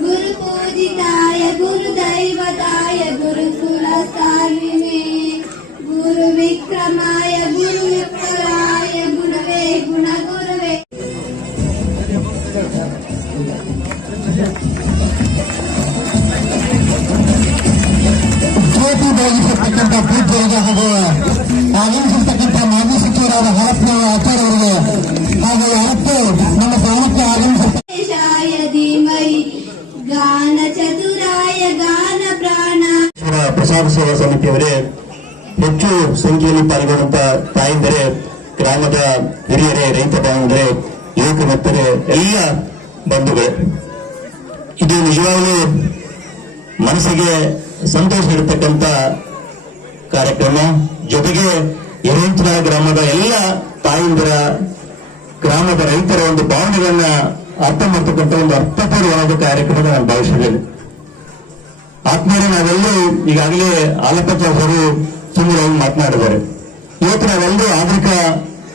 गुरुपूजिताय गुरुदैवताय गुरुकुलस्थानिने गुरुविक्रमाय गुरुयुक्तराय गुरवे गुणगुरवे ಜ್ಯೋತಿದಾಗಿರ್ತಕ್ಕಂಥ ಪೂಜ್ಯರಾದ ಹಾಗೂ ಆಗಮಿಸಿರ್ತಕ್ಕಂಥ ಮಾಜಿ ಸಚಿವರಾದ ಹರಪ್ಪ ಆಚಾರ್ಯ ಅವರಿಗೆ ಹಾಗೂ ಹರಪ್ಪು ನಮ್ಮ ಗ್ರಾಮಕ್ಕೆ ಆಗಮಿಸಿದ ಧೀಮಹಿ ಗಾನ ಚತುರಾಯ ಗಾನ ಪ್ರಾಣ ಪ್ರಸಾದ ಸೇವಾ ಸಮಿತಿಯವರೇ, ಹೆಚ್ಚು ಸಂಖ್ಯೆಯಲ್ಲಿ ಪಾಲ್ಗೊಂಡಂತ ತಾಯಿಂದರೆ, ಗ್ರಾಮದ ಹಿರಿಯರೇ, ರೈತ ಬಾಂಧವರೇ, ಯುವಕ ಮಿತ್ರರೇ, ಎಲ್ಲ ಬಂಧುಗಳೇ, ಇದು ನಿಜವಾಗಲೂ ಮನಸ್ಸಿಗೆ ಸಂತೋಷ ಇರತಕ್ಕಂತ ಕಾರ್ಯಕ್ರಮ. ಜೊತೆಗೆ ಯರೇಂದ್ರ ಗ್ರಾಮದ ಎಲ್ಲ ತಾಯಿಂದರ, ಗ್ರಾಮದ ರೈತರ ಒಂದು ಭಾವನೆಗಳನ್ನ ಅರ್ಥ ಮಾಡ್ತಕ್ಕಂಥ ಒಂದು ಅರ್ಥಪೂರ್ಣವಾದ ಕಾರ್ಯಕ್ರಮ ನಾನು ಭಾವಿಸಿದ್ದೇನೆ. ಆತ್ಮೀಯರೇ, ನಾವೆಲ್ಲರೂ ಈಗಾಗಲೇ ಆಲಪಚ್ಚ ಅವರು ಸುಂದರವಾಗಿ ಮಾತನಾಡಿದ್ದಾರೆ. ಇವತ್ತು ನಾವೆಲ್ಲರೂ ಆಧುನಿಕ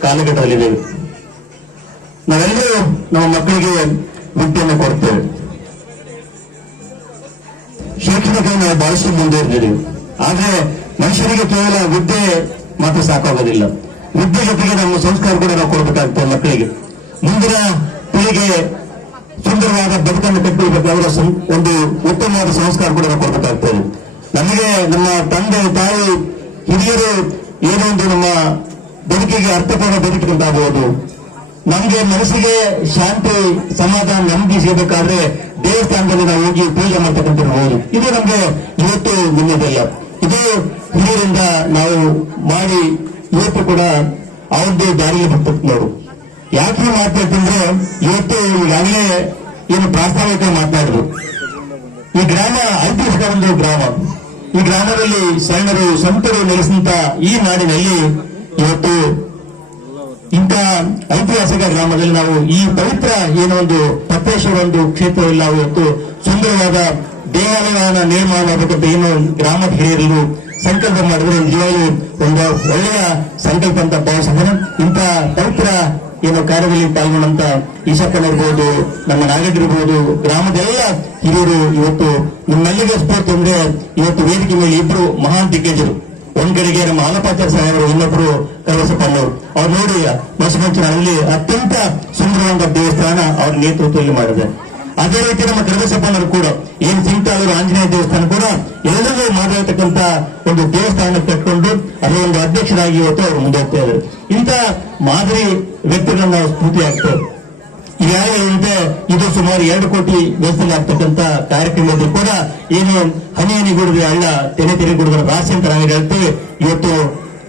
ಕಾಲಘಟ್ಟದಲ್ಲಿದ್ದೇವೆ. ನಾವೆಲ್ಲರೂ ನಮ್ಮ ಮಕ್ಕಳಿಗೆ ವಿದ್ಯೆಯನ್ನು ಕೊಡ್ತೇವೆ. ಶೈಕ್ಷಣಿಕ ನಾವು ಬಹಳಷ್ಟು ಮುಂದುವರೆದಿದ್ದೇವೆ. ಆದ್ರೆ ಮನುಷ್ಯರಿಗೆ ಕೇವಲ ವಿದ್ಯೆ ಮಾತ್ರ ಸಾಕಾಗೋದಿಲ್ಲ. ವಿದ್ಯೆ ಜೊತೆಗೆ ನಮ್ಮ ಸಂಸ್ಕಾರ ಕೂಡ ನಾವು ಕೊಡಬೇಕಾಗ್ತದೆ. ಮಕ್ಕಳಿಗೆ ಮುಂದಿನ ಪೀಳಿಗೆ ಸುಂದರವಾದ ಬದುಕನ್ನು ಕಟ್ಟಿಬೇಕಾದ್ರೆ ಒಂದು ಉತ್ತಮವಾದ ಸಂಸ್ಕಾರ ಕೂಡ ನಾವು ಕೊಡಬೇಕಾಗ್ತದೆ. ನಮಗೆ ನಮ್ಮ ತಂದೆ ತಾಯಿ ಹಿರಿಯರು ಏನೋ ಒಂದು ನಮ್ಮ ಬದುಕಿಗೆ ಅರ್ಥಪೂರ್ಣ ಬದುಕುಂಟಾಗಬಹುದು. ನಮಗೆ ಮನಸ್ಸಿಗೆ ಶಾಂತಿ, ಸಮಾಧಾನ, ನೆಮ್ಮದಿ ಸಿಗಬೇಕಾದ್ರೆ ದೇವಸ್ಥಾನದಲ್ಲಿ ನಾವು ಹೋಗಿ ಪೂಜೆ ಮಾಡ್ತಕ್ಕಂಥದ್ದು. ಇದು ನಮಗೆ ಇವತ್ತು ನಿಮ್ಮದಲ್ಲ, ಇದು ಹಿರಿಯರಿಂದ ನಾವು ಮಾಡಿ ಇವತ್ತು ಕೂಡ ಅವ್ರದ್ದು ದಾರಿಯಲ್ಲಿ ಬರ್ತಕ್ಕಂಥವ್ರು. ಯಾಕೆ ಮಾತಾಡ್ತಂದ್ರೆ, ಇವತ್ತು ಈಗಾಗಲೇ ಏನು ಪ್ರಾಸ್ತಾವಿಕ ಮಾತನಾಡಿದ್ರು. ಈ ಗ್ರಾಮ ಐತಿಹಾಸಿಕ ಒಂದು ಗ್ರಾಮ. ಈ ಗ್ರಾಮದಲ್ಲಿ ಶರಣರು, ಸಂತರು ನೆಲೆಸಿದಂತ ಈ ನಾಡಿನಲ್ಲಿ ಇವತ್ತು ಇಂಥ ಐತಿಹಾಸಿಕ ಗ್ರಾಮದಲ್ಲಿ ನಾವು ಈ ಪವಿತ್ರ ಏನೋ ಒಂದು ತಪ್ಪೇಶ್ವರ ಒಂದು ಕ್ಷೇತ್ರದಲ್ಲಿ ನಾವು ಇವತ್ತು ಸುಂದರವಾದ ದೇವಾಲಯವನ್ನು ನಿರ್ಮಾಣ ಮಾಡಬೇಕಂತ ಏನು ಗ್ರಾಮದ ಹಿರಿಯರು ಸಂಕಲ್ಪ ಮಾಡಿದ್ರೆ ನಿಜವಾಗ್ಲೂ ಒಂದು ಒಳ್ಳೆಯ ಸಂಕಲ್ಪ ಅಂತ ಭಾವಿಸಿದ್ರೆ, ಇಂಥ ಪವಿತ್ರ ಏನೋ ಕಾರ್ಯದಲ್ಲಿ ಪಾಲ್ಗೊಂಡಂತ ಈಶಕ್ಕನಿರ್ಬೋದು, ನಮ್ಮ ನಾಗರಿಕರಿರ್ಬೋದು, ಗ್ರಾಮದ ಎಲ್ಲ ಹಿರಿಯರು ಇವತ್ತು ನಿಮ್ಮೆಲ್ಲಿಗೆ ಸ್ಫೂರ್ತಿ ಅಂದ್ರೆ, ಇವತ್ತು ವೇದಿಕೆ ಮೇಲೆ ಇಬ್ರು ಮಹಾನ್ ದಿಗ್ಗಜರು. ಒಂದ್ ಕಡೆಗೆ ನಮ್ಮ ಆಲಪಾಚಾರ್ಯ ಸಾಹೇಬರು, ಇನ್ನೊಬ್ರು ಕರವಸಪ್ಪನವರು. ಅವ್ರು ನೋಡಿ ಬಸವಂತನಲ್ಲಿ ಅತ್ಯಂತ ಸುಂದರವಾದ ದೇವಸ್ಥಾನ ಅವ್ರ ನೇತೃತ್ವದಲ್ಲಿ ಮಾಡಿದೆ. ಅದೇ ರೀತಿ ನಮ್ಮ ಕರವಸಪ್ಪನವರು ಕೂಡ ಏನ್ ಸಿಂಟಾಳೂರು ಆಂಜನೇಯ ದೇವಸ್ಥಾನ ಕೂಡ ಎಲ್ಲರೂ ಮಾಡಿರತಕ್ಕಂತ ಒಂದು ದೇವಸ್ಥಾನ ಕಟ್ಕೊಂಡು ಅದರ ಒಂದು ಅಧ್ಯಕ್ಷರಾಗಿ ಇವತ್ತು ಅವರು ಮುಂದೆ ಹೋಗ್ತಾ ಇದ್ದಾರೆ. ಇಂಥ ಮಾದರಿ ವ್ಯಕ್ತಿಗಳನ್ನ ನಾವು ಸ್ಫೂರ್ತಿ ಆಗ್ತೇವೆ. ಈಗಾಗಲೇ ಇದು ಸುಮಾರು 2 ಕೋಟಿ ವೆಚ್ಚದಲ್ಲಿ ಆಗ್ತಕ್ಕಂಥ ಕಾರ್ಯಕ್ರಮದಲ್ಲಿ ಕೂಡ ಏನು ಹನಿ ಹನಿ ಗುಡಿದ ಹಳ್ಳ ತೆನೆ ತೆನೆ ಗುಡಿದ ರಾಶಿ ಅಂತ ನಾವು ಹೇಳ್ತೇವೆ. ಇವತ್ತು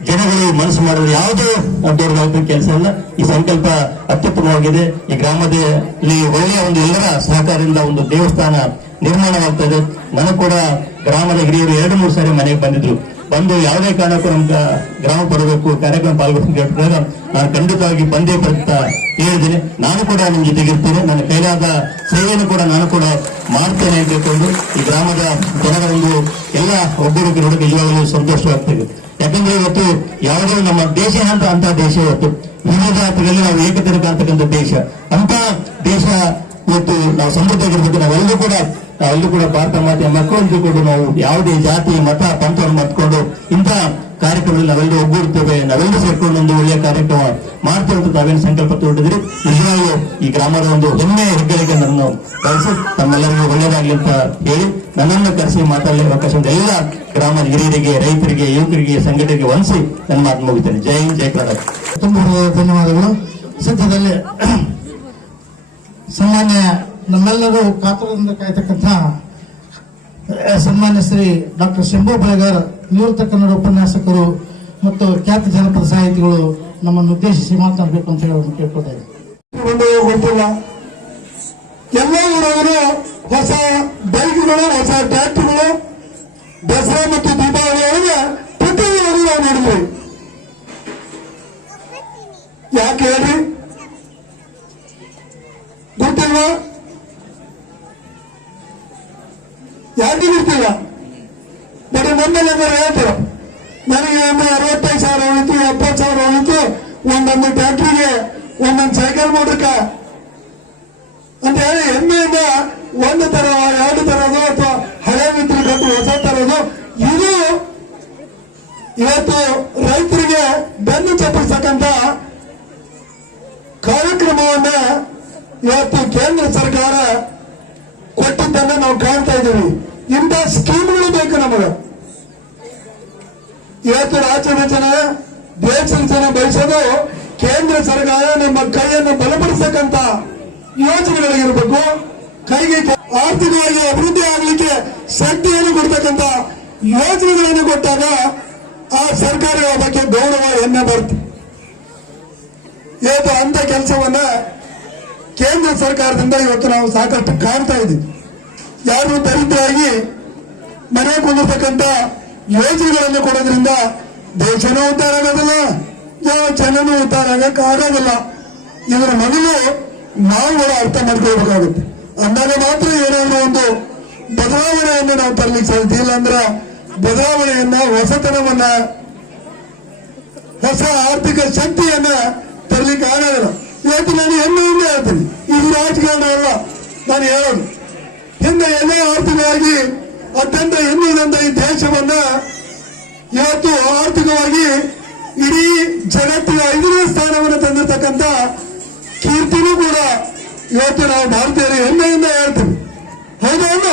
ಜನಗಳು ಮನಸ್ಸು ಮಾಡಿದ್ರೆ ಯಾವುದೋ ದೊಡ್ಡದಾಗ್ತದೆ ಕೆಲಸ ಅಲ್ಲ. ಈ ಸಂಕಲ್ಪ ಅತ್ಯುತ್ತಮವಾಗಿದೆ. ಈ ಗ್ರಾಮದಲ್ಲಿ ಒಳ್ಳೆಯ ಒಂದು ಎಲ್ಲರ ಸಹಕಾರದಿಂದ ಒಂದು ದೇವಸ್ಥಾನ ನಿರ್ಮಾಣವಾಗ್ತದೆ. ನನಗೆ ಕೂಡ ಗ್ರಾಮದ ಹಿರಿಯರು 2-3 ಸಾರಿ ಮನೆಗೆ ಬಂದು ಯಾವುದೇ ಕಾರಣಕ್ಕೂ ನಮ್ಗ ಗ್ರಾಮ ಬರಬೇಕು, ಕಾರ್ಯಕ್ರಮ ಪಾಲ್ಗೊಳ್ಬೇಕು ಹೇಳ್ತಾರೆ. ನಾನು ಖಂಡಿತವಾಗಿ ಬಂದೇ ಅಂತ ಹೇಳಿದ್ದೀನಿ. ನಾನು ಕೂಡ ನಿಮ್ ಜೊತೆಗಿರ್ತೇನೆ. ನನ್ನ ಕೈಲಾದ ಸೇವೆಯನ್ನು ಕೂಡ ನಾನು ಕೂಡ ಮಾಡ್ತೇನೆ ಅಂತ ಹೇಳ್ಕೊಂಡು ಈ ಗ್ರಾಮದ ಜನರ ಒಂದು ಎಲ್ಲ ಒಬ್ಬರಿಗೆ ನೋಡಕ್ಕೆ ನಿಜವಾಗಲೂ ಸಂತೋಷವಾಗ್ತದೆ. ಯಾಕಂದ್ರೆ ಇವತ್ತು ಯಾವುದೋ ನಮ್ಮ ದೇಶ ಅಂತ ದೇಶ ಇವತ್ತು ವಿವಿಧತೆಗಳಲ್ಲಿ ನಾವು ಏಕತೆ ಕಾಣ್ತಕ್ಕಂಥ ದೇಶ. ಅಂತ ದೇಶ ಇವತ್ತು ನಾವು ಸಮೃದ್ಧವಾಗಿರ್ಬೇಕು. ನಾವೆಲ್ಲರೂ ಕೂಡ ಭಾರತ ಮಾತೆಯ ಮಕ್ಕಳು ಅಂತಿಕೊಂಡು ನಾವು ಯಾವುದೇ ಜಾತಿ, ಮತ, ಪಂಥವನ್ನು ಮತ್ಕೊಂಡು ಇಂಥ ಕಾರ್ಯಕ್ರಮದಲ್ಲಿ ನಾವೆಲ್ಲರೂ ಒಗ್ಗೂಡ್ತೇವೆ. ನಾವೆಲ್ಲರೂ ಸೇರ್ಕೊಂಡು ಒಂದು ಒಳ್ಳೆಯ ಕಾರ್ಯಕ್ರಮ ಮಾಡ್ತೇವೆ ಅಂತ ತಾವೇನು ಸಂಕಲ್ಪ ತಗೊಂಡಿದ್ರಿ. ನಿಜವಾಗ್ಲೂ ಈ ಗ್ರಾಮದ ಒಂದು ಹೆಮ್ಮೆ ಹೆಗ್ಗಳಿಕೆ ನನ್ನ ಕಳಿಸಿ ತಮ್ಮೆಲ್ಲರಿಗೂ ಒಳ್ಳೆಯದಾಗಲಿ ಅಂತ ಹೇಳಿ ನನ್ನನ್ನು ಕರೆಸಿ ಮಾತಾಡಲಿಕ್ಕೆ ಅವಕಾಶ ಎಲ್ಲ ಗ್ರಾಮದ ಹಿರಿಯರಿಗೆ, ರೈತರಿಗೆ, ಯುವಕರಿಗೆ, ಸಂಘಟನೆಗೆ ವಂದಿಸಿ ನನ್ನ ಮಾತು ಮುಗಿತೇನೆ. ಜೈ ಹಿಂದ್, ಜೈ ಕರ್ನಾಟಕ. ತುಂಬ ಧನ್ಯವಾದಗಳು. ಸದ್ಯದಲ್ಲಿ ಸಾಮಾನ್ಯ ನಮ್ಮೆಲ್ಲರೂ ಕಾತುರದಿಂದ ಕಾಯ್ತಕ್ಕಂಥ ಸನ್ಮಾನ್ಯ ಶ್ರೀ ಡಾಕ್ಟರ್ ಶಂಭು ಬಳೆಗಾರ್, ನಿವೃತ್ತ ಕನ್ನಡ ಉಪನ್ಯಾಸಕರು ಮತ್ತು ಖ್ಯಾತ ಜನಪದ ಸಾಹಿತಿಗಳು ನಮ್ಮನ್ನು ಉದ್ದೇಶಿಸಿ ಮಾತನಾಡಬೇಕು ಅಂತ ಹೇಳಿ ಕೇಳ್ಕೊಳ್ತೇವೆ. ಗೊತ್ತಿಲ್ಲ, ಎಲ್ಲ ಊರವರು ಹೊಸ ಬೈಕ್ಗಳು, ಹೊಸ ಟ್ರ್ಯಾಕ್ಟರ್ಗಳು, ದಸರಾ ಮತ್ತು ದೀಪಾವಳಿ ಒಳಗೆ ಪ್ರತಿ ಊರಿಗೆ ನಾವು ನೋಡಿದ್ವಿ. ಯಾಕೆ ಹೇಳ್ರಿ? ಗೊತ್ತಿಲ್ವಾ? ಯಾಕೆ ಗೊತ್ತಿಲ್ಲ? ಬರೀ ನಮ್ಮೆಲ್ಲ ಹೇಳ್ತಾರೆ ನನಗೆ ಒಮ್ಮೆ 65,000 ಉಳಿತು, 70,000 ಉಳಿತು, ಒಂದೊಂದು ಟ್ಯಾಕ್ಟ್ರಿಗೆ ಒಂದೊಂದು ಸೈಕಲ್ ಮೋಟರ್ಕ ಅಂತ ಹೇಳಿ ಹೆಮ್ಮೆಯಿಂದ ಒಂದು ತರ 2 ತರದು ಅಥವಾ ಹಳೆ ಮಿತ್ರ ಕಟ್ಟು ಹೊಸ ತರದು. ಇದು ಇವತ್ತು ರೈತರಿಗೆ ಬೆನ್ನು ಚಪ್ಪಿಸತಕ್ಕಂತ ಕಾರ್ಯಕ್ರಮವನ್ನ ಇವತ್ತು ಕೇಂದ್ರ ಸರ್ಕಾರ ಕೊಟ್ಟಿದ್ದನ್ನ ನಾವು ಕಾಣ್ತಾ ಇದ್ದೀವಿ. ಇಂಥ ಸ್ಕೀಮ್ಗಳು ಬೇಕು ನಮಗೆ. ಇವತ್ತು ರಾಜ್ಯದ ಜನ, ದೇಶದ ಜನ ಬಯಸೋದು ಕೇಂದ್ರ ಸರ್ಕಾರ ನಮ್ಮ ಕೈಯನ್ನು ಬಲಪಡಿಸತಕ್ಕಂತ ಯೋಜನೆಗಳಿಗಿರಬೇಕು. ಕೈಗೆ ಆರ್ಥಿಕವಾಗಿ ಅಭಿವೃದ್ಧಿ ಆಗಲಿಕ್ಕೆ ಶಕ್ತಿಯನ್ನು ಕೊಡ್ತಕ್ಕಂಥ ಯೋಜನೆಗಳನ್ನು ಕೊಟ್ಟಾಗ ಆ ಸರ್ಕಾರದ ಬಗ್ಗೆ ಗೌರವ ಹೆಮ್ಮೆ ಬರುತ್ತೆ. ಇವತ್ತು ಅಂತ ಕೆಲಸವನ್ನ ಕೇಂದ್ರ ಸರ್ಕಾರದಿಂದ ಇವತ್ತು ನಾವು ಸಾಕಷ್ಟು ಕಾಣ್ತಾ ಇದ್ದೀವಿ. ಯಾರು ದರಿದ್ರಾಗಿ ಮನೆ ಕೊಂಡಿರ್ತಕ್ಕಂಥ ಯೋಜನೆಗಳನ್ನು ಕೊಡೋದ್ರಿಂದ ದೇಶನೂ ಉದ್ಧಾರ ಆಗೋದಿಲ್ಲ, ಯಾವ ಜನನೂ ಉದ್ಧಾರ ಆಗಕ್ಕೆ ಆಗೋದಿಲ್ಲ. ಇದರ ಮೊದಲು ನಾವು ಕೂಡ ಅರ್ಥ ಮಾಡ್ಕೊಳ್ಬೇಕಾಗುತ್ತೆ. ಅಂದಾಗ ಮಾತ್ರ ಏನಾದರೂ ಒಂದು ಬದಲಾವಣೆಯನ್ನು ನಾವು ತರಲಿಕ್ಕೆ ಸಾಧ್ಯ. ಇಲ್ಲ ಅಂದ್ರೆ ಬದಲಾವಣೆಯನ್ನ, ಹೊಸತನವನ್ನ, ಹೊಸ ಆರ್ಥಿಕ ಶಕ್ತಿಯನ್ನ ತರಲಿಕ್ಕೆ ಆಗೋದಿಲ್ಲ. ಇವತ್ತು ನಾನು ಹೆಮ್ಮೆಯಿಂದ ಹೇಳ್ತೀನಿ, ಇದು ರಾಜಕಾರಣ ಅಲ್ಲ ನಾನು ಹೇಳೋದು. ಹಿಂದೆ ಎಲ್ಲ ಆರ್ಥಿಕವಾಗಿ ಅತ್ಯಂತ ಹಿಂದುಳಿದಂತ ಈ ದೇಶವನ್ನ ಇವತ್ತು ಆರ್ಥಿಕವಾಗಿ ಇಡೀ ಜಗತ್ತಿನ 5ನೇ ಸ್ಥಾನವನ್ನು ತಂದಿರತಕ್ಕಂತ ಕೀರ್ತಿನೂ ಕೂಡ ಇವತ್ತು ನಾವು ಭಾರತೀಯರು ಹೆಮ್ಮೆಯಿಂದ ಹೇಳ್ತೀವಿ. ಹೌದಾ ಅಲ್ಲ?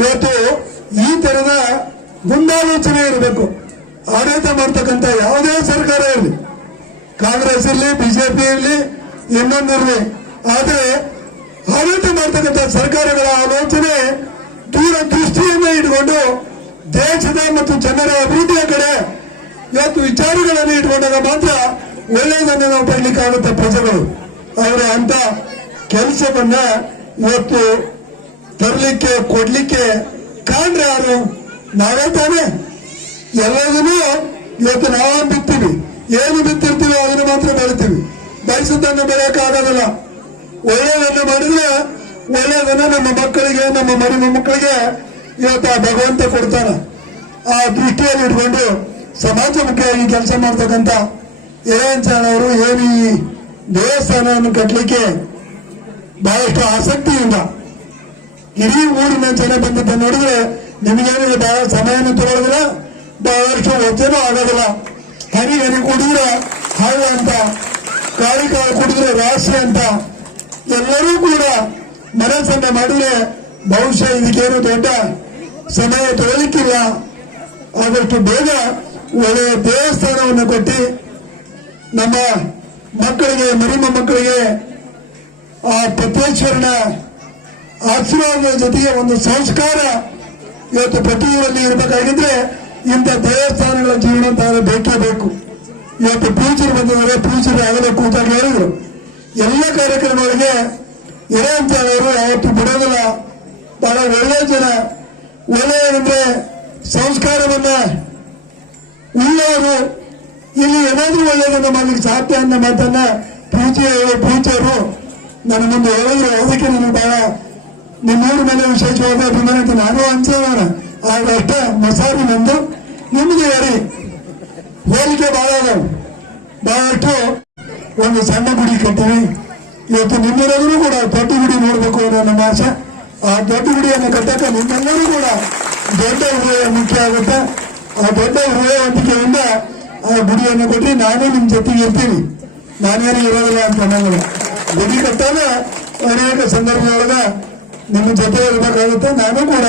ಇವತ್ತು ಈ ತರದ ಮುಂದಾಲೋಚನೆ ಇರಬೇಕು. ಆಡಳಿತ ಮಾಡ್ತಕ್ಕಂಥ ಯಾವುದೇ ಸರ್ಕಾರ ಇರಲಿ, ಕಾಂಗ್ರೆಸ್ ಇರಲಿ, ಬಿಜೆಪಿ ಇರಲಿ, ಇನ್ನೊಂದಿರಲಿ, ಆದರೆ ಆಡಳಿತ ಮಾಡ್ತಕ್ಕಂಥ ಸರ್ಕಾರಗಳ ಆಲೋಚನೆ ದೂರದೃಷ್ಟಿಯನ್ನ ಇಟ್ಕೊಂಡು ದೇಶದ ಮತ್ತು ಜನರ ಅಭಿವೃದ್ಧಿಯ ಕಡೆ ಇವತ್ತು ವಿಚಾರಗಳನ್ನು ಇಟ್ಕೊಂಡಾಗ ಮಾತ್ರ ಒಳ್ಳೆಯದನ್ನು ನಾವು ಪಡಲಿಕ್ಕಾಗುತ್ತೆ. ಪ್ರಜೆಗಳು ಅವರ ಅಂತ ಕೆಲಸವನ್ನ ಇವತ್ತು ತರಲಿಕ್ಕೆ, ಕೊಡ್ಲಿಕ್ಕೆ ಕಾಣ್ರೆ ಯಾರು? ನಾವೇ ತಾನೇ. ಎಲ್ಲದನ್ನೂ ಇವತ್ತು ನಾವು ಬಿತ್ತೀವಿ. ಏನು ಬಿತ್ತಿರ್ತೀವಿ ಅದನ್ನು ಮಾತ್ರ ಬೆಳಿತೀವಿ. ಬಯಸದನ್ನು ಬೆಳೆಯಕ್ಕಾಗೋದಿಲ್ಲ. ಒಳ್ಳೆಯದನ್ನು ಮಾಡಿದ್ರೆ ಒಳ್ಳೆಯದನ್ನ ನಮ್ಮ ಮಕ್ಕಳಿಗೆ, ನಮ್ಮ ಮರಿ ಮೊಮ್ಮಕ್ಕಳಿಗೆ ಇವತ್ತು ಆ ಭಗವಂತ ಕೊಡ್ತಾನೆ. ಆ ದೃಷ್ಟಿಯಲ್ಲಿ ಇಟ್ಕೊಂಡು ಸಮಾಜಮುಖಿಯಾಗಿ ಕೆಲಸ ಮಾಡ್ತಕ್ಕಂಥ ಅವರು ಏನು ಈ ದೇವಸ್ಥಾನವನ್ನು ಕಟ್ಟಲಿಕ್ಕೆ ಬಹಳಷ್ಟು ಆಸಕ್ತಿಯಿಂದ ಇಡೀ ಊರಿನ ಜನ ಬಂದದ್ದು ನೋಡಿದ್ರೆ ನಿಮಗೇನಿದೆ, ಬಹಳ ಸಮಯನೂ ತಗೊಳ್ಳೋದಿಲ್ಲ, ಬಹಳಷ್ಟು ವೆಚ್ಚನೂ ಆಗೋದಿಲ್ಲ. ಹನಿ ಹನಿ ಕುಡಿದ್ರೆ ಹಾಳು ಅಂತ, ಕಾಳಿ ಕಾಳು ಕುಡಿದ್ರೆ ರಾಶಿ ಅಂತ ಎಲ್ಲರೂ ಕೂಡ ಮನಸ್ಸನ್ನ ಮಾಡಿದ್ರೆ ಬಹುಶಃ ಇದಕ್ಕೇನು ದೊಡ್ಡ ಸಮಯ ತಗೊಳ್ಳಿಕ್ಕಿಲ್ಲ. ಆದಷ್ಟು ಬೇಗ ಒಳ್ಳೆಯ ದೇವಸ್ಥಾನವನ್ನು ಕೊಟ್ಟು ನಮ್ಮ ಮಕ್ಕಳಿಗೆ, ಮರಿ ಮೊಮ್ಮಕ್ಕಳಿಗೆ ಆ ಪತೇಶ್ವರನ ಆಶೀರ್ವಾದದ ಜೊತೆಗೆ ಒಂದು ಸಂಸ್ಕಾರ ಇವತ್ತು ಪ್ರತಿ ಊರಲ್ಲಿ ಇರಬೇಕಾಗಿದ್ರೆ ಇಂಥ ದೇವಸ್ಥಾನಗಳ ಜೀರ್ಣೋದ್ಧಾರ ಬೇಕೇ ಬೇಕು. ಇವತ್ತು ಪೂಜರು ಬಂದಿದ್ದಾರೆ, ಪೂಜರು ಆಗಲೇ ಕೂತಾಗ ಹೇಳಿದ್ರು ಎಲ್ಲ ಕಾರ್ಯಕ್ರಮಗಳಿಗೆ ಹಿರೇಂತವರು ಯಾವತ್ತು ಬಿಡೋದಿಲ್ಲ. ಬಹಳ ಒಳ್ಳೆಯ ಜನ, ಒಳ್ಳೆಯದಂದ್ರೆ ಸಂಸ್ಕಾರವನ್ನ ಉಳ್ಳವರು. ಇಲ್ಲಿ ಏನಾದ್ರೂ ಒಳ್ಳೆಯದನ್ನ ಮಾಡ್ಲಿಕ್ಕೆ ಸಾಧ್ಯ ಅನ್ನೋ ಮಾತನ್ನ ಪೂಜೆಯರು ನನ್ನ ಮುಂದೆ ಹೇಳಿದ್ರು. ಅದಕ್ಕೆ ನನಗೆ ಬಹಳ ನಿಮ್ಮೂರ ಮೇಲೆ ವಿಶೇಷವಾದ ಅಭಿಮಾನ ಅಂತ ನಾನು ಹಂಚೋಣ. ಆಗಷ್ಟೇ ಮಸಾರಿ ನಂದು ನಿಮ್ದು ಹೇಳಿ ಹೋಲಿಕೆ ಬಹಳ ಅದಾವ. ಬಹಳಷ್ಟು ಒಂದು ಸಣ್ಣ ಗುಡಿ ಕಟ್ಟಿವಿ. ಇವತ್ತು ನಿಮ್ಮೆಲ್ಲರೂ ಕೂಡ ದೊಡ್ಡ ಗುಡಿ ನೋಡ್ಬೇಕು ಅನ್ನೋ ನಮ್ಮ ಆಸೆ. ಆ ದೊಡ್ಡ ಗುಡಿಯನ್ನು ಕಟ್ಟಕ್ಕೆ ನಿಮ್ಮೆಲ್ಲರೂ ಕೂಡ ದೊಡ್ಡ ಹೃದಯ ಮುಖ್ಯ ಆಗುತ್ತೆ. ಆ ದೊಡ್ಡ ಹೃದಯ ಹೊಂದಿಕೆಯಿಂದ ಆ ಗುಡಿಯನ್ನು ಕೊಟ್ಟು ನಾನೇ ನಿಮ್ ಜೊತೆಗೆ ಇರ್ತೀನಿ, ನಾನೇನು ಇರೋದಿಲ್ಲ ಅಂತ ಅನ್ನೋದಿಲ್ಲ. ಗುಡಿ ಕಟ್ಟಾಗ ಅನೇಕ ಸಂದರ್ಭದೊಳಗ ನಿಮ್ಮ ಜೊತೆ ಇರಬೇಕಾಗುತ್ತೆ. ನಾನು ಕೂಡ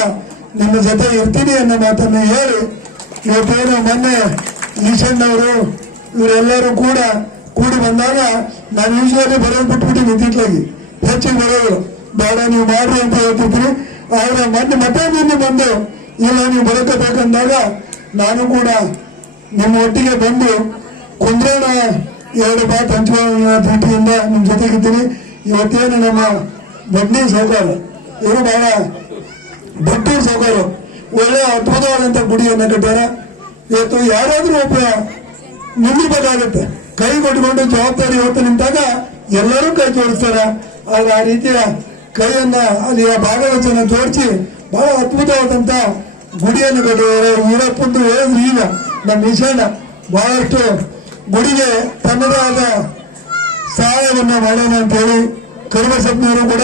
ನಿಮ್ಮ ಜೊತೆ ಇರ್ತೀನಿ ಅನ್ನೋ ಮಾತನ್ನು ಹೇಳಿ ಇವತ್ತೇನು ಮೊನ್ನೆ ಈಶಣ್ಣವರು ಇವರೆಲ್ಲರೂ ಕೂಡ ಕೂಡಿ ಬಂದಾಗ ನಾನು ಯೂಶುವಲಿ ಬರೋದು ಬಿಟ್ಬಿಟ್ಟು ನಿಂತಿಟ್ಲಾಗಿ ಹೆಚ್ಚಿಗೆ ಬರೋದು ಬೇಡ ನೀವು ಮಾಡ್ರಿ ಅಂತ ಹೇಳ್ತಿದ್ರಿ. ಆದ್ರೆ ಮೊನ್ನೆ ಮತ್ತೊಂದು ಬಂದು ಇಲ್ಲ ನೀವು ಬದುಕಬೇಕಂದಾಗ ನಾನು ಕೂಡ ನಿಮ್ಮ ಒಟ್ಟಿಗೆ ಬಂದು ಕುಂದ್ರೋಣ, 2 ಮಾತು ಹಂಚ್ಕೊಳ್ಳೋಣ ದೃಷ್ಟಿಯಿಂದ ನಿಮ್ಮ ಜೊತೆಗಿದ್ದೀನಿ. ಇವತ್ತೇನು ನಮ್ಮ ಬಡ್ಡಿ ಸೌಕರ್ಯ ಇವರು ಬಹಳ ದೊಡ್ಡ ಸೌಕರ್ಯ, ಒಳ್ಳೆ ಅದ್ಭುತವಾದಂತ ಗುಡಿಯನ್ನು ಕಟ್ಟಾರ. ಇವತ್ತು ಯಾರಾದ್ರೂ ಒಬ್ಬ ನಿಲ್ಲಬೇಕಾಗುತ್ತೆ. ಕೈ ಕೊಟ್ಟುಕೊಂಡು ಜವಾಬ್ದಾರಿ ಹೊತ್ತು ನಿಂತಾಗ ಎಲ್ಲರೂ ಕೈ ಜೋಡಿಸ್ತಾರೆ. ಆದ್ರೆ ಆ ರೀತಿಯ ಕೈಯನ್ನ ಅಲ್ಲಿಯ ಭಾಗವಚನ ಜೋಡಿಸಿ ಬಹಳ ಅದ್ಭುತವಾದಂತ ಗುಡಿಯನ್ನು ಕಟ್ಟಿದ್ದಾರೆ. ಈರಪ್ಪಂದು ಹೇಳಿದ್ರು ಈಗ ನಮ್ಮ ವಿಷಯನ ಬಹಳಷ್ಟು ಗುಡಿಗೆ ತನ್ನದೇ ಆದ ಸಹಾಯವನ್ನ ಮಾಡೋಣ ಅಂತ ಹೇಳಿ ಕರಿಬಸಪ್ಪನವರು ಕೂಡ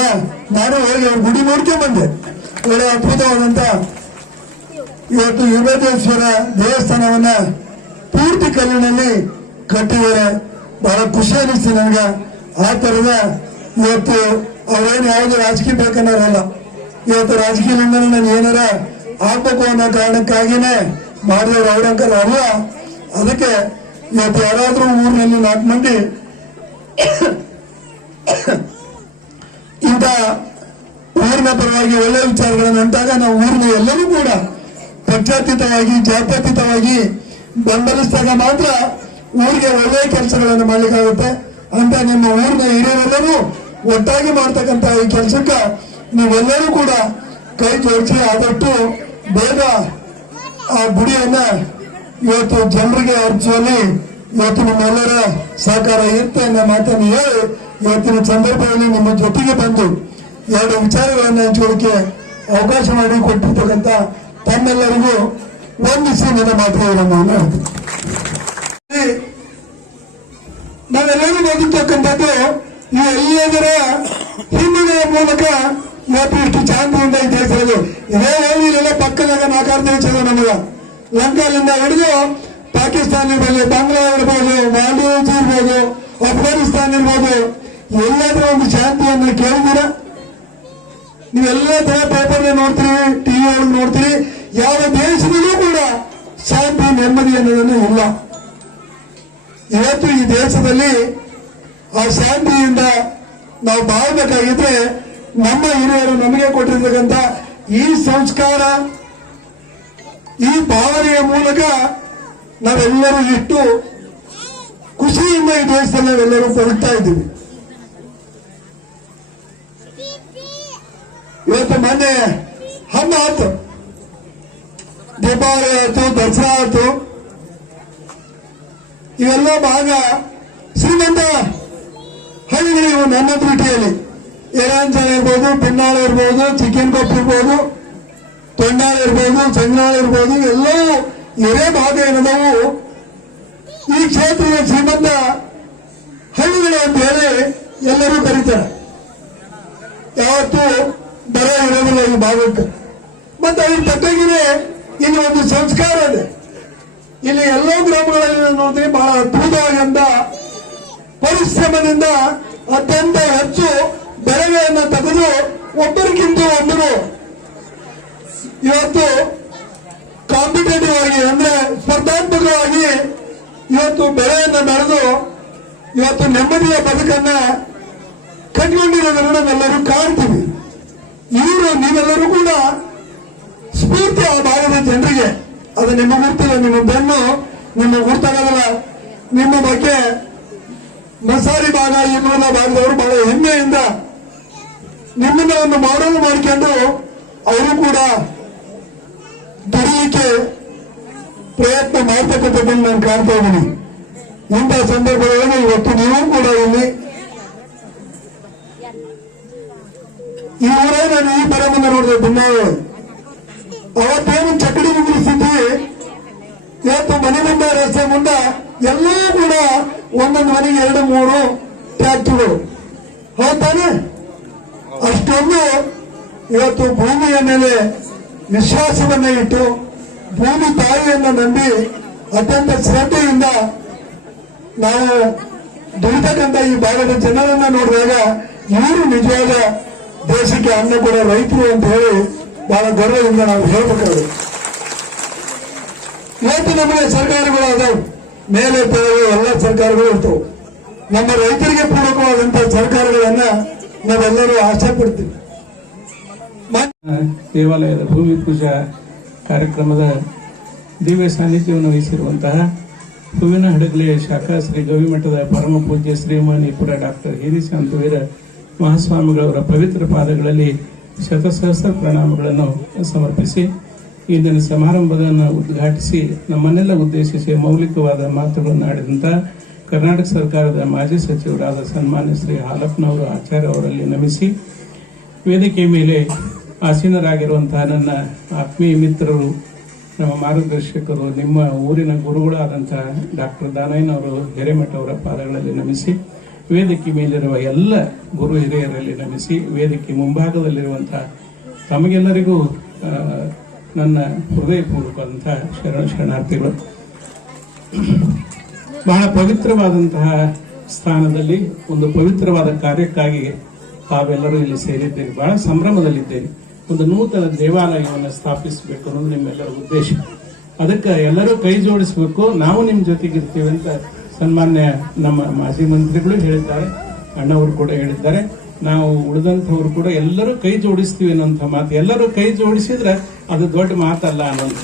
ನಾನು ಹೋಗಿ ಅವ್ರ ಗುಡಿ ನೋಡ್ಕೊಂಡ್ ಬಂದೆ. ಒಳ್ಳೆ ಅದ್ಭುತವಾದಂತ ಇವತ್ತು ವೀರಭದ್ರೇಶ್ವರ ದೇವಸ್ಥಾನವನ್ನ ಪೂರ್ತಿ ಕಲ್ಲಿನಲ್ಲಿ ಕಟ್ಟಿದ್ದಾರೆ. ಬಹಳ ಖುಷಿ ಅನಿಸ್ತು ನನಗ. ಆ ತರದ ಇವತ್ತು ಅವ್ರೇನು ಯಾವ್ದು ರಾಜಕೀಯ ಬೇಕನ್ನೋರಲ್ಲ. ಇವತ್ತು ರಾಜಕೀಯದಿಂದ ನಾನು ಏನಾರ ಆಗ್ಬೇಕು ಅನ್ನೋ ಕಾರಣಕ್ಕಾಗಿನೇ ಮಾಡಿದವರು ಅವರಂಕಲ್ಲ ಅಲ್ಲ. ಅದಕ್ಕೆ ಇವತ್ತು ಯಾರಾದ್ರೂ ಊರಿನಲ್ಲಿ 4 ಮಂದಿ ಇಂಥ ಊರಿನ ಪರವಾಗಿ ಒಳ್ಳೆ ವಿಚಾರಗಳನ್ನು ಅಂಟಾಗ ನಾವು ಊರಿನ ಎಲ್ಲರೂ ಕೂಡ ಪಕ್ಷಾತೀತವಾಗಿ ಜಾತ್ಯತೀತವಾಗಿ ಬೆಂಬಲಿಸಿದಾಗ ಮಾತ್ರ ಊರಿಗೆ ಒಳ್ಳೆಯ ಕೆಲಸಗಳನ್ನು ಮಾಡ್ಲಿಕ್ಕಾಗುತ್ತೆ ಅಂತ ನಿಮ್ಮ ಊರಿನ ಹಿರಿಯರೆಲ್ಲರೂ ಒಟ್ಟಾಗಿ ಮಾಡ್ತಕ್ಕಂಥ ಈ ಕೆಲಸಕ್ಕ ನೀವೆಲ್ಲರೂ ಕೂಡ ಕೈ ಜೋಡಿಸಿ ಆದಷ್ಟು ಬೇಗ ಆ ಗುಡಿಯನ್ನ ಇವತ್ತು ಜನರಿಗೆ ಅರ್ಚುವಲ್ಲಿ ಇವತ್ತು ನಿಮ್ಮೆಲ್ಲರ ಸಹಕಾರ ಇರುತ್ತೆ ಅನ್ನೋ ಮಾತನ್ನು ಹೇಳಿ ಇವತ್ತಿನ ಸಂದರ್ಭದಲ್ಲಿ ನಿಮ್ಮ ಜೊತೆಗೆ ಬಂದು 2 ವಿಚಾರಗಳನ್ನು ಹಂಚಿಕೊಳ್ಳಿಕ್ಕೆ ಅವಕಾಶ ಮಾಡಿ ಕೊಟ್ಟಿರ್ತಕ್ಕಂಥ ತಮ್ಮೆಲ್ಲರಿಗೂ ವಂದಿಸಿ ನನ್ನ ಮಾತುಗಳನ್ನು ಹೇಳ್ತೀನಿ. ನಾವೆಲ್ಲರೂ ಬದುಕ್ತಕ್ಕಂಥದ್ದು ಈ ಎಲ್ಲದರ ಹಿನ್ನೆಲೆಯ ಮೂಲಕ ಇವತ್ತು ಇಷ್ಟು ಶಾಂತಿಯಿಂದ ಈ ದೇಶದಲ್ಲಿ ಇದೇ ಹೇಳಿಲ್ಲ. ಪಕ್ಕದಾಗ 4 ದೇಶ ನಮಗ ಲಂಕಾದಿಂದ ಹಿಡಿದು ಪಾಕಿಸ್ತಾನ ಇರ್ಬೋದು, ಬಾಂಗ್ಲಾ ಇರ್ಬೋದು, ಮಾಲ್ಡೀವ್ಸ್ ಇರ್ಬೋದು, ಅಫ್ಘಾನಿಸ್ತಾನ ಇರ್ಬೋದು, ಎಲ್ಲಾದ್ರೂ ಒಂದು ಶಾಂತಿಯನ್ನು ಕೇಳಿದಿರ? ನೀವೆಲ್ಲ ತರ ಪೇಪರ್ ನೋಡ್ತೀರಿ, ಟಿವಿ ಒಳಗೆ ನೋಡ್ತೀರಿ. ಯಾವ ದೇಶದಲ್ಲೂ ಕೂಡ ಶಾಂತಿ ನೆಮ್ಮದಿ ಅನ್ನೋದನ್ನು ಇಲ್ಲ. ಇವತ್ತು ಈ ದೇಶದಲ್ಲಿ ಆ ಶಾಂತಿಯಿಂದ ನಾವು ಬಾಳ್ಬೇಕಾಗಿದ್ರೆ ನಮ್ಮ ಹಿರಿಯರು ನಮಗೆ ಕೊಟ್ಟಿರ್ತಕ್ಕಂಥ ಈ ಸಂಸ್ಕಾರ, ಈ ಭಾವನೆಯ ಮೂಲಕ ನಾವೆಲ್ಲರೂ ಇಷ್ಟು ಖುಷಿಯಿಂದ ಈ ದೇಶದಲ್ಲಿ ನಾವೆಲ್ಲರೂ ಬದುಕ್ತಾ ಇದ್ದೀವಿ. ಇವತ್ತು ಮೊನ್ನೆ ಹಬ್ಬ ಆಯ್ತು, ದೀಪಾವಳಿ ಆಯ್ತು, ದಸರಾ ಆಯ್ತು. ಇವೆಲ್ಲ ಭಾಗ ಶ್ರೀಮಂತ ಹಳ್ಳಿಗಳಿವೆ. ನನ್ನ ದೃಷ್ಟಿಯಲ್ಲಿ ಏರಾಂಚನ ಇರ್ಬೋದು, ಪಿನ್ನಾಳ ಇರ್ಬೋದು, ಚಿಕ್ಕನ್ ಕೊಪ್ಪ ಇರ್ಬೋದು, ತೊಂಡಾಳ ಇರ್ಬೋದು, ಸಂಗ್ನಾಳ ಇರ್ಬೋದು, ಎಲ್ಲವೂ ಹಿರೇ ಭಾಗ ಏನದವು ಈ ಕ್ಷೇತ್ರದ ಶ್ರೀಮಂತ ಹಳ್ಳಿಗಳು ಅಂತ ಹೇಳಿ ಎಲ್ಲರೂ ಕರೀತಾರೆ. ಯಾವತ್ತೂ ಬರ ಇರೋದಿಲ್ಲ ಈ ಭಾಗಕ್ಕೆ. ಮತ್ತೆ ಅದ್ರ ತಕ್ಕಂಗೆ ಇಲ್ಲಿ ಒಂದು ಸಂಸ್ಕಾರ ಇದೆ. ಇಲ್ಲಿ ಎಲ್ಲೋ ಗ್ರಾಮಗಳಲ್ಲಿ ನೋಡ್ತೀವಿ ಬಹಳ ಅದ್ಭುತವಾದಂತ ಪರಿಶ್ರಮದಿಂದ ಅತ್ಯಂತ ಹೆಚ್ಚು ಬೆಳೆಗಳನ್ನು ತೆಗೆದು ಒಬ್ಬರಿಗಿಂತ ಒಬ್ಬರು ಇವತ್ತು ಕಾಂಪಿಟೇಟಿವ್ ಆಗಿ ಅಂದ್ರೆ ಸ್ಪರ್ಧಾತ್ಮಕವಾಗಿ ಇವತ್ತು ಬೆಳೆಯನ್ನು ಬೆಳೆದು ಇವತ್ತು ನೆಮ್ಮದಿಯ ಬದುಕನ್ನ ಕಟ್ಕೊಂಡಿರೋದನ್ನು ನಾವೆಲ್ಲರೂ ಕಾಣ್ತೀವಿ. ನೀವೆಲ್ಲರೂ ಕೂಡ ಸ್ಫೂರ್ತಿ ಆ ಭಾಗದ ಜನರಿಗೆ. ಅದು ನಿಮ್ಮ ಗುರ್ತಿಲ್ಲ, ನಿಮ್ಮ ಬೆನ್ನು ನಿಮ್ಮ ಗುರ್ತಾಗಲ್ಲ. ನಿಮ್ಮ ಬಗ್ಗೆ ಮಸಾರಿ ಭಾಗ, ಈ ಮೂಲ ಭಾಗದವರು ಬಹಳ ಹೆಮ್ಮೆಯಿಂದ ನಿಮ್ಮನ್ನ ಒಂದು ಮಾಡಲ್ ಮಾಡಿಕೊಂಡು ಅವರು ಕೂಡ ದುಡಿಲಿಕ್ಕೆ ಪ್ರಯತ್ನ ಮಾಡ್ತಕ್ಕಂಥದ್ದನ್ನು ನಾನು ಕಾಣ್ತಾ ಇದ್ದೀನಿ. ಇಂಥ ಸಂದರ್ಭಗಳಲ್ಲಿ ಇವತ್ತು ನೀವು ಕೂಡ ಇಲ್ಲಿ ಈ ಊರೇ ನಾನು ಈ ತರ ಮುಂದೆ ನೋಡಿದೆ. ಭಿನ್ನಾವಳಿ ಅವತ್ತೇನು ಚಕಡಿ ನಿಲ್ಲಿಸಿದ್ವಿ, ಇವತ್ತು ಮನೆ ಮುಂದೆ ರಸ್ತೆ ಮುಂದೆ ಎಲ್ಲವೂ ಕೂಡ ಒಂದೊಂದು ಮನೆಗೆ 2-3 ಟ್ರ್ಯಾಕ್ಟರ್ಗಳು ಹೌದಾನೆ. ಅಷ್ಟೊಂದು ಇವತ್ತು ಭೂಮಿಯ ಮೇಲೆ ವಿಶ್ವಾಸವನ್ನ ಇಟ್ಟು ಭೂಮಿ ತಾಯಿಯನ್ನ ನಂಬಿ ಅತ್ಯಂತ ಶ್ರದ್ಧೆಯಿಂದ ನಾವು ದುಡಿತಕ್ಕಂಥ ಈ ಭಾಗದ ಜನರನ್ನ ನೋಡಿದಾಗ ಇವರು ನಿಜವಾದ ದೇಶಕ್ಕೆ ಅನ್ನ ಕೊಡೋ ರೈತರು ಅಂತ ಹೇಳಿ ಬಹಳ ಗರ್ವದಿಂದ ನಾವು ಹೇಳ್ಬೇಕಾದ್ರೆ ಇವತ್ತು ನಮಗೆ ಸರ್ಕಾರಗಳು ಅದಾವ, ಮೇಲೆ ತೆರವು ಎಲ್ಲ ಸರ್ಕಾರಗಳು ಇರ್ತವೆ. ನಮ್ಮ ರೈತರಿಗೆ ಪೂರಕವಾದಂತಹ ಸರ್ಕಾರಗಳನ್ನ ನಾವೆಲ್ಲರೂ ಆಶೆ ಪಡ್ತೀವಿ. ದೇವಾಲಯದ ಭೂಮಿ ಪೂಜಾ ಕಾರ್ಯಕ್ರಮದ ದಿವ್ಯ ಸಾನ್ನಿಧ್ಯವನ್ನು ವಹಿಸಿರುವಂತಹ ಹೂವಿನ ಹಡಗಲಿಯ ಶಾಖಾ ಶ್ರೀ ಗವಿಮಠದ ಪರಮ ಪೂಜ್ಯ ಶ್ರೀಮಾನಿಪುರ ಡಾಕ್ಟರ್ ಹಿರಿಶಾಂತವೀರ ಮಹಾಸ್ವಾಮಿಗಳವರ ಪವಿತ್ರ ಪಾದಗಳಲ್ಲಿ ಶತಸಹಸ್ರ ಪ್ರಣಾಮಗಳನ್ನು ಸಮರ್ಪಿಸಿ ಇಂದಿನ ಸಮಾರಂಭವನ್ನು ಉದ್ಘಾಟಿಸಿ ನಮ್ಮನ್ನೆಲ್ಲ ಉದ್ದೇಶಿಸಿ ಮೌಲಿಕವಾದ ಮಾತುಗಳನ್ನು ಆಡಿದಂಥ ಕರ್ನಾಟಕ ಸರ್ಕಾರದ ಮಾಜಿ ಸಚಿವರಾದ ಸನ್ಮಾನ್ಯ ಶ್ರೀ ಹಾಲಪ್ಪನವರು ಆಚಾರ್ಯ ಅವರಲ್ಲಿ ನಮಿಸಿ, ವೇದಿಕೆ ಮೇಲೆ ಆಸೀನರಾಗಿರುವಂತಹ ನನ್ನ ಆತ್ಮೀಯ ಮಿತ್ರರು, ನಮ್ಮ ಮಾರ್ಗದರ್ಶಕರು, ನಿಮ್ಮ ಊರಿನ ಗುರುಗಳಾದಂತಹ ಡಾಕ್ಟರ್ ದಾನಯ್ಯನವರು ಹಿರೇಮಠ ಅವರ ಪಾದಗಳಲ್ಲಿ ನಮಿಸಿ, ವೇದಿಕೆ ಮೇಲಿರುವ ಎಲ್ಲ ಗುರು ಹಿರಿಯರಲ್ಲಿ ನಮಿಸಿ, ವೇದಿಕೆ ಮುಂಭಾಗದಲ್ಲಿರುವಂತಹ ತಮಗೆಲ್ಲರಿಗೂ ನನ್ನ ಹೃದಯಪೂರ್ವಕವಾದಂತಹ ಶರಣಾರ್ಥಿಗಳು. ಬಹಳ ಪವಿತ್ರವಾದಂತಹ ಸ್ಥಾನದಲ್ಲಿ ಒಂದು ಪವಿತ್ರವಾದ ಕಾರ್ಯಕ್ಕಾಗಿ ತಾವೆಲ್ಲರೂ ಇಲ್ಲಿ ಸೇರಿದ್ದೇವೆ. ಬಹಳ ಸಂಭ್ರಮದಲ್ಲಿದ್ದೇವೆ. ಒಂದು ನೂತನ ದೇವಾಲಯವನ್ನು ಸ್ಥಾಪಿಸಬೇಕು ಅನ್ನೋದು ನಿಮ್ಮೆಲ್ಲರ ಉದ್ದೇಶ. ಅದಕ್ಕೆ ಎಲ್ಲರೂ ಕೈ ಜೋಡಿಸಬೇಕು. ನಾವು ನಿಮ್ಮ ಜೊತೆಗಿರ್ತೀವಿ ಅಂತ ಸನ್ಮಾನ್ಯ ನಮ್ಮ ಮಾಜಿ ಮಂತ್ರಿಗಳು ಹೇಳಿದ್ದಾರೆ, ಅಣ್ಣವರು ಕೂಡ ಹೇಳಿದ್ದಾರೆ. ನಾವು ಉಳಿದಂಥವ್ರು ಕೂಡ ಎಲ್ಲರೂ ಕೈ ಜೋಡಿಸ್ತೀವಿ ಅನ್ನೋಂಥ ಮಾತು. ಎಲ್ಲರೂ ಕೈ ಜೋಡಿಸಿದ್ರೆ ಅದು ದೊಡ್ಡ ಮಾತಲ್ಲ ಅನ್ನೋಂಥ.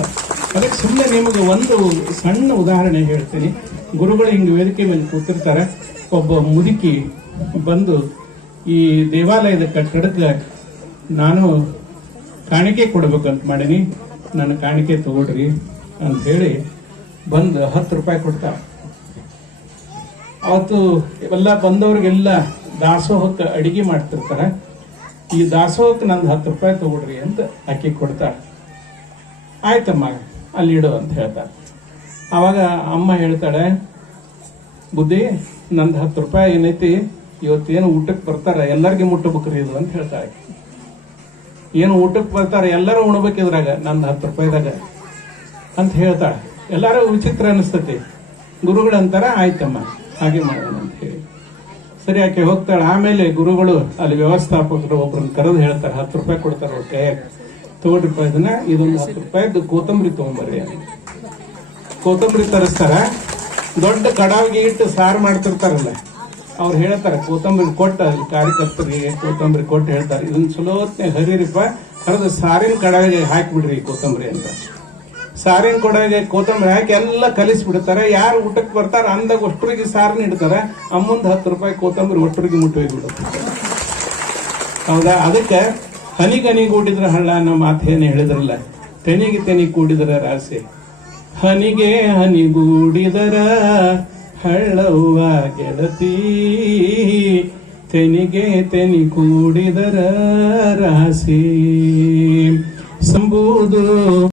ಅದಕ್ಕೆ ಸುಮ್ಮನೆ ನಿಮಗೆ ಒಂದು ಸಣ್ಣ ಉದಾಹರಣೆ ಹೇಳ್ತೀನಿ. ಗುರುಗಳು ಹಿಂಗೆ ವೇದಿಕೆ ಮೇಲೆ ಕೂತಿರ್ತಾರೆ. ಒಬ್ಬ ಮುದುಕಿ ಬಂದು ಈ ದೇವಾಲಯದ ಕಟ್ಟಡಕ್ಕೆ ನಾನು ಕಾಣಿಕೆ ಕೊಡ್ಬೇಕಂತ ಮಾಡೀನಿ, ನನ್ನ ಕಾಣಿಕೆ ತಗೊಳ್ರಿ ಅಂತ ಹೇಳಿ ಬಂದು 10 ರೂಪಾಯಿ ಕೊಡ್ತಾಳೆ. ಅವತ್ತು ಎಲ್ಲ ಬಂದವ್ರಿಗೆಲ್ಲ ದಾಸೋಹಕ್ಕೆ ಅಡಿಗೆ ಮಾಡ್ತಿರ್ತಾರೆ. ಈ ದಾಸೋಹಕ್ಕೆ ನಂದು 10 ರೂಪಾಯಿ ತಗೊಳ್ರಿ ಅಂತ ಅಕ್ಕಿ ಕೊಡ್ತಾಳೆ. ಆಯ್ತಮ್ಮ ಅಲ್ಲಿ ಇಡು ಅಂತ ಹೇಳ್ತಾಳೆ. ಅವಾಗ ಅಮ್ಮ ಹೇಳ್ತಾಳೆ, ಬುದ್ಧಿ ನಂದು 10 ರೂಪಾಯಿ ಏನೈತಿ, ಇವತ್ತೇನು ಊಟಕ್ಕೆ ಬರ್ತಾರ ಎಲ್ಲರಿಗೆ ಮುಟ್ಟಬೇಕ್ರಿ ಇದು ಅಂತ ಹೇಳ್ತಾಳೆ. ಏನು ಊಟಕ್ಕೆ ಬರ್ತಾರೆ ಎಲ್ಲರೂ ಉಣ್ಬೇಕಿದ್ರಾಗ ನಂದು 10 ರೂಪಾಯಿದಾಗ ಅಂತ ಹೇಳ್ತಾಳೆ. ಎಲ್ಲರೂ ವಿಚಿತ್ರ ಅನಿಸ್ತತಿ. ಗುರುಗಳಂತಾರ ಆಯ್ತಮ್ಮ ಹಾಗೆ ಮಾಡೋಣ ಅಂತ ಹೇಳಿ ಸರಿ ಆಕೆ ಹೋಗ್ತಾಳೆ. ಆಮೇಲೆ ಗುರುಗಳು ಅಲ್ಲಿ ವ್ಯವಸ್ಥಾಪಕರು ಒಬ್ರನ್ನ ಕರೆದು ಹೇಳ್ತಾರೆ, 10 ರೂಪಾಯಿ ಕೊಡ್ತಾರೆ ಅವ್ರ ಕೈಯಾಗ, ತಗೊಳ್ರಿ ಇದನ್ನ, ಇದೊಂದು 10 ರೂಪಾಯಿದ್ದು ಕೊತ್ತಂಬರಿ ತಗೊಂಬರ್ರಿ ಅಂತ. ಕೊತ್ತಂಬರಿ ತರಿಸ್ತಾರ. ದೊಡ್ಡ ಕಡಾವಿಗೆ ಇಟ್ಟು ಸಾರು ಮಾಡ್ತಿರ್ತಾರಲ್ಲ, ಅವ್ರು ಹೇಳ್ತಾರೆ ಕೊತ್ತಂಬರಿ ಕೊಟ್ಟ ಅಲ್ಲಿ ಕಾರ್ಯಕರ್ತರಿಗೆ ಕೊತ್ತಂಬರಿ ಕೊಟ್ಟು ಹೇಳ್ತಾರೆ, ಇದನ್ನ ಚಲೋತ್ನೆ ಹರಿರಿಪ್ಪ, ಹರಿದು ಸಾರಿನ ಕಡಾವಿಗೆ ಹಾಕಿಬಿಡ್ರಿ ಕೊತ್ತಂಬರಿ ಅಂತ. ಸಾರಿನ ಕೊಡಾಗೆ ಕೊತ್ತಂಬರಿ ಹಾಕಿ ಎಲ್ಲ ಕಲಿಸ್ಬಿಡ್ತಾರೆ. ಯಾರು ಊಟಕ್ಕೆ ಬರ್ತಾರ ಅಂದಾಗ ಒಟ್ಟರಿಗೆ ಸಾರನ್ನ ಇಡ್ತಾರೆ. ಅಮ್ಮಂದು 10 ರೂಪಾಯಿ ಕೊತ್ತಂಬರಿ ಒಟ್ಟರಿಗೆ ಮುಟ್ಟೋಗ್ಬಿಡುತ್ತೆ. ಹೌದಾ? ಅದಕ್ಕೆ ಹನಿಗೂಡಿದ್ರ ಹಳ್ಳ ಅನ್ನೋ ಮಾತು ಏನು ಹೇಳಿದ್ರಲ್ಲ, ತೆನಿಗೆ ಕೂಡಿದರ ರಾಸೆ, ಹನಿಗೆ ಹನಿಗೂಡಿದರ ಹಳ್ಳವ್ವ ಗೆಳತಿ, ತೆನಿ ಕೂಡಿದರ ರಾಸೆ ಸಂಬುದು